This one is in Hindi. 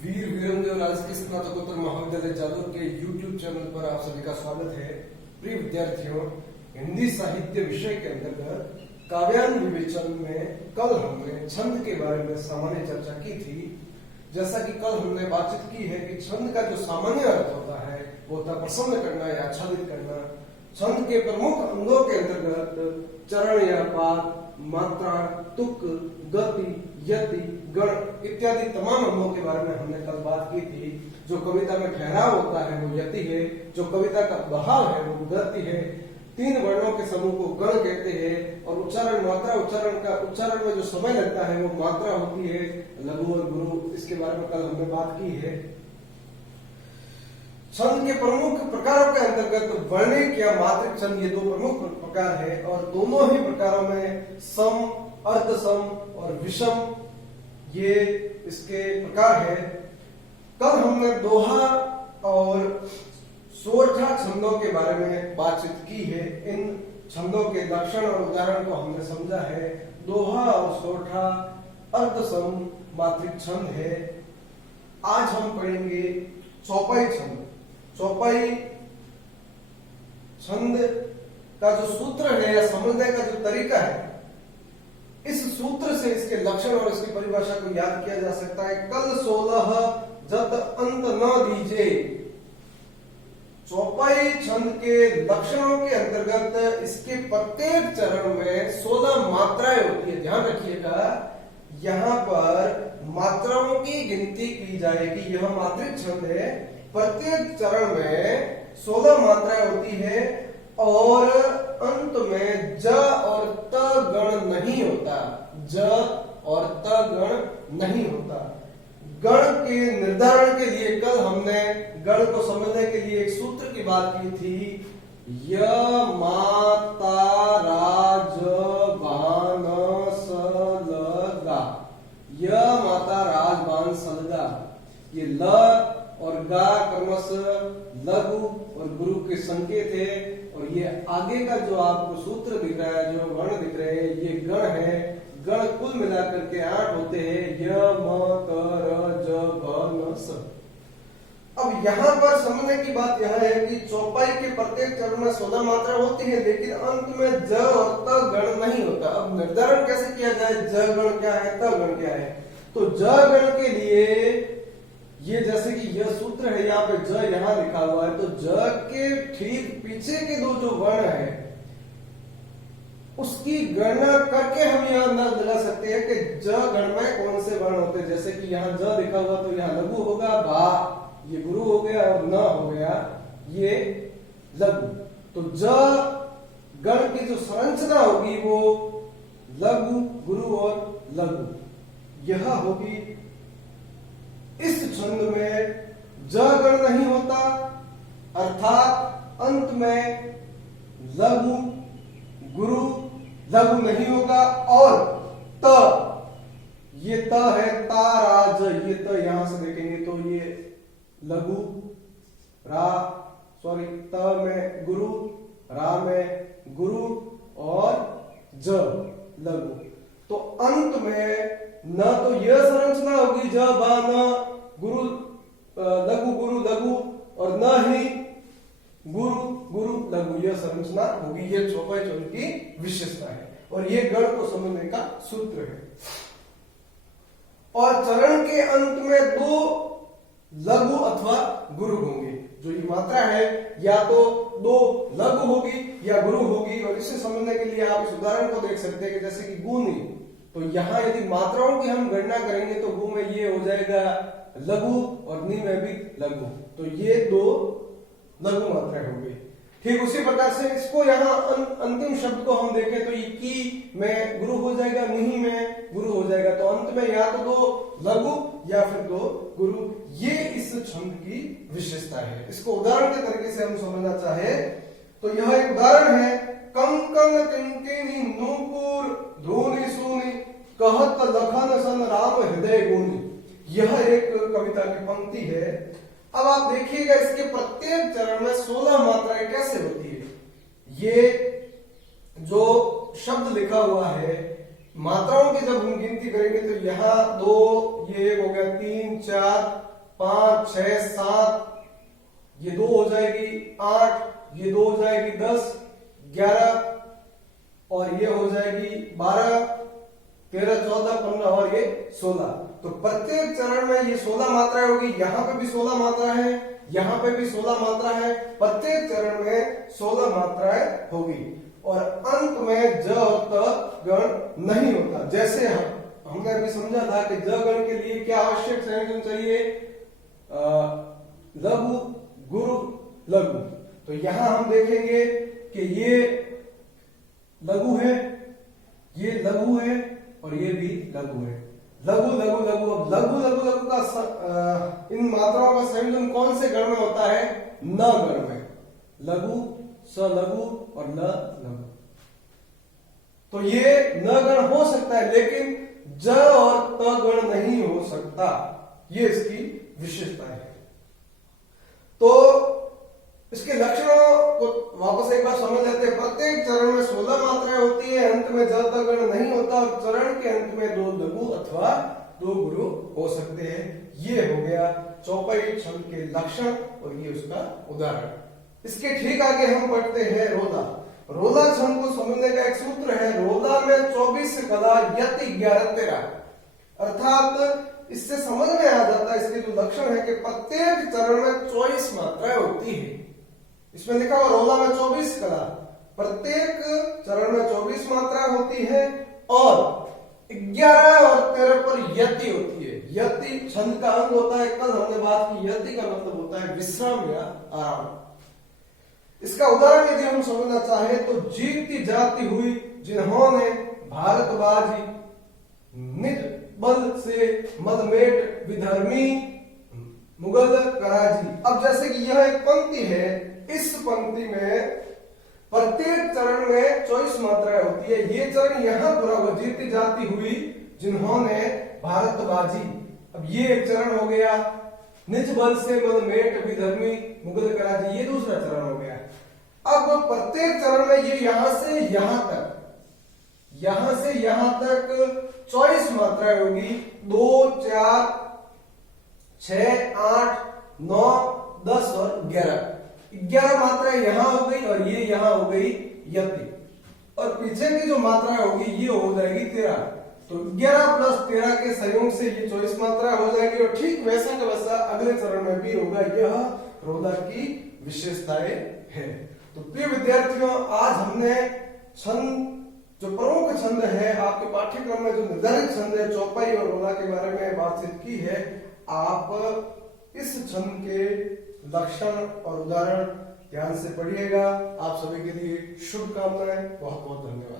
वीर वीरेंद्र राजकीय स्नातकोत्तर महाविद्यालय जादौर के YouTube चैनल पर आप सभी का स्वागत है। प्रिय विद्यार्थियों, हिंदी साहित्य विषय के अंतर्गत काव्यान विवेचन में कल हमने छंद के बारे में सामान्य चर्चा की थी। जैसा कि कल हमने बातचीत की है कि छंद का जो सामान्य अर्थ होता है वो होता है प्रसन्न करना या आच्छादित करना। छंद के प्रमुख अंगों के अंतर्गत चरण या पाद, मात्रा, तुक, गति, यति, गण इत्यादि तमाम अंगों के बारे में हमने कल बात की थी। जो कविता में ठहराव होता है वो यति है, जो कविता का बहाव है वो गति है। तीन वर्णों के समूह को गण कहते हैं और उच्चारण मात्रा उच्चारण में जो समय लगता है वो मात्रा होती है, लघु और गुरु। इसके बारे में कल हमने बात की है। छंद के प्रमुख प्रकारों के अंतर्गत वर्णिक या मात्रिक छंद ये दो प्रमुख प्रकार है और दोनों ही प्रकारों में सम, अर्धसम और विषम ये इसके प्रकार है। कल हमने दोहा और सोरठा छंदों के बारे में बातचीत की है। इन छंदों के लक्षण और उदाहरण को हमने समझा है। दोहा और सोरठा अर्धसम मात्रिक छंद है। आज हम पढ़ेंगे चौपाई छंद। चौपाई छंद का जो सूत्र है या समझने का जो तरीका है, इस सूत्र से इसके लक्षण और इसकी परिभाषा को याद किया जा सकता है। कल 16 जत अंत न दीजिए। चौपाई छंद के लक्षणों के अंतर्गत इसके प्रत्येक चरण में 16 मात्राएं होती है। ध्यान रखिएगा, यहाँ पर मात्राओं की गिनती की जाएगी। यह मात्रिक छंद है। प्रत्येक चरण में 16 मात्राएं होती है और अंत में ज और त गण नहीं होता। ज और त गण नहीं होता। गण के निर्धारण के लिए कल हमने गण को समझने के लिए एक सूत्र की बात की थी। य माता राज बान सलगा। य माता राज बान सलगा। ये ल और गा क्रमश लघु और गुरु के संकेत है। और ये आगे का जो आपको सूत्र दिख रहा है, जो वर्ण दिख रहे हैं, ये गण है। गण कुल मिलाकर के 8 होते हैं। य म त र ज ग न स। अब यहाँ पर समझने की बात यह है कि चौपाई के प्रत्येक चरण में 16 मात्रा होती है, लेकिन अंत में ज और त गण नहीं होता। अब निर्धारण कैसे किया जाए, ज गण क्या है, त गण क्या है? तो ज गण के लिए ये जैसे कि यह सूत्र है, यहाँ पे ज यहाँ लिखा हुआ है, तो ज के ठीक पीछे के दो जो वर्ण है उसकी गणना करके हम यह अंदाज लगा सकते हैं कि ज गण में कौन से वर्ण होते हैं। जैसे कि यहाँ ज लिखा हुआ तो यहाँ लघु होगा, भा ये गुरु हो गया और न हो गया ये लघु। तो ज गण की जो संरचना होगी वो लघु, गुरु और लघु यह होगी। इस छंद में ज गण नहीं होता, अर्थात अंत में लघु, गुरु, लघु नहीं होगा। और त, ये त है ताराज, ये त यहां से देखेंगे तो ये लघु, त में गुरु, रा में गुरु और ज लघु। तो अंत में न तो यह संरचना होगी ज बा न गुरु लघु गुरु लघु, और न ही गुरु गुरु लघु यह संरचना होगी। यह चौपाई छंद की विशेषता है और यह गण को समझने का सूत्र है। और चरण के अंत में 2 लघु अथवा गुरु होंगे। जो ये मात्रा है या तो 2 लघु होगी या गुरु होगी। और इसे समझने के लिए आप इस उदाहरण को देख सकते हैं कि जैसे कि गुनी, तो यहाँ यदि मात्राओं की हम गणना करेंगे तो गु में ये हो जाएगा लघु और नी में भी लघु, तो ये 2 लघु मात्राएं होंगी। ठीक उसी प्रकार से इसको यहाँ अंतिम शब्द को हम देखें तो ये की में गुरु हो जाएगा, निही में गुरु हो जाएगा। तो अंत में या तो 2 लघु या फिर 2 गुरु। ये इस छंद की विशेषता है। इसको उदाहरण के तरीके से हम समझना चाहे तो यह एक उदाहरण है। कंकन किंकिनी नूपुर धूनि सूनि कहत लखन सन राम हृदय गुनी। यह एक कविता की पंक्ति है। अब आप देखिएगा इसके प्रत्येक चरण में 16 मात्राएं कैसे होती है। ये जो शब्द लिखा हुआ है मात्राओं की जब हम गिनती करेंगे तो यहाँ 2, ये एक हो गया, 3, 4, 5, 6, 7, ये 2 हो जाएगी 8, ये 2 हो जाएगी 10, 11 और ये हो जाएगी 12, 13, 14, 15 और ये 16। तो प्रत्येक चरण में ये 16 मात्राएं होगी। यहाँ पे भी 16 मात्रा है, यहाँ पे भी 16 मात्रा है। प्रत्येक चरण में 16 मात्राएं होगी और अंत में ज और त गण नहीं होता। जैसे हमने अभी समझा था कि ज गण के लिए क्या आवश्यक संयोजन चाहिए, लघु गुरु लघु। तो यहां हम देखेंगे कि ये लघु है, ये लघु है और ये भी लघु है। लघु लघु लघु। अब लघु लघु लघु का इन मात्राओं का संयोजन कौन से गण में होता है? न गण में। लघु, स लघु और ल लघु। तो ये न गण हो सकता है लेकिन ज और त गण नहीं हो सकता। ये इसकी विशेषता है। तो इसके लक्षणों को वापस एक बार समझ लेते हैं। प्रत्येक चरण में 16 मात्राएं होती है, अंत में ज त गण नहीं होता और चरण के अंत में 2 लघु अथवा 2 गुरु हो सकते हैं। ये हो गया चौपाई छंद के लक्षण और ये उसका उदाहरण। इसके ठीक आगे हम पढ़ते हैं रोला। रोला छंद को समझने का एक सूत्र है, रोला में 24 कला यति 11 13। अर्थात इससे समझ में आ जाता है, इसके जो लक्षण है कि प्रत्येक चरण में 24 मात्राएं होती है। इसमें लिखा हुआ रोला में 24 कला, प्रत्येक चरण में 24 मात्राएं होती है और 11 और 13 पर यति होती है। यति छंद का अंग होता है। कल हमने बात की, यति का मतलब होता है विश्राम या आराम। इसका उदाहरण यदि हम समझना चाहे तो जीती जाती हुई जिन्होंने भारतबाजी निज बल से मदमेट विधर्मी मुगल कराजी। अब जैसे कि यह एक पंक्ति है, इस पंक्ति में प्रत्येक चरण में 24 मात्राएं होती है। ये चरण यहां पूरा हुआ, जीती जाती हुई जिन्होंने भारतबाजी। अब ये एक चरण हो गया, निज बल से मदमेट विधर्मी मुगल कराजी, ये दूसरा चरण हो गया। अब प्रत्येक चरण में ये यहां से यहां तक 24 मात्राएं होगी। 2, 4, 6, 8, 9, 10 और 11 मात्राएं यहां हो गई और ये यहां हो गई यति। और पीछे की जो मात्राएं होगी ये हो जाएगी 13। तो 11 प्लस 13 के संयोग से ये 24 मात्रा हो जाएगी। और ठीक वैसा का वैसा अगले चरण में भी होगा। यह रोला की विशेषताएं है। तो प्रिय विद्यार्थियों, आज हमने छंद, जो प्रमुख छंद है आपके पाठ्यक्रम में, जो निर्धारित छंद है चौपाई और रोला के बारे में बातचीत की है। आप इस छंद के लक्षण और उदाहरण ध्यान से पढ़िएगा। आप सभी के लिए शुभकामनाएं। बहुत बहुत धन्यवाद।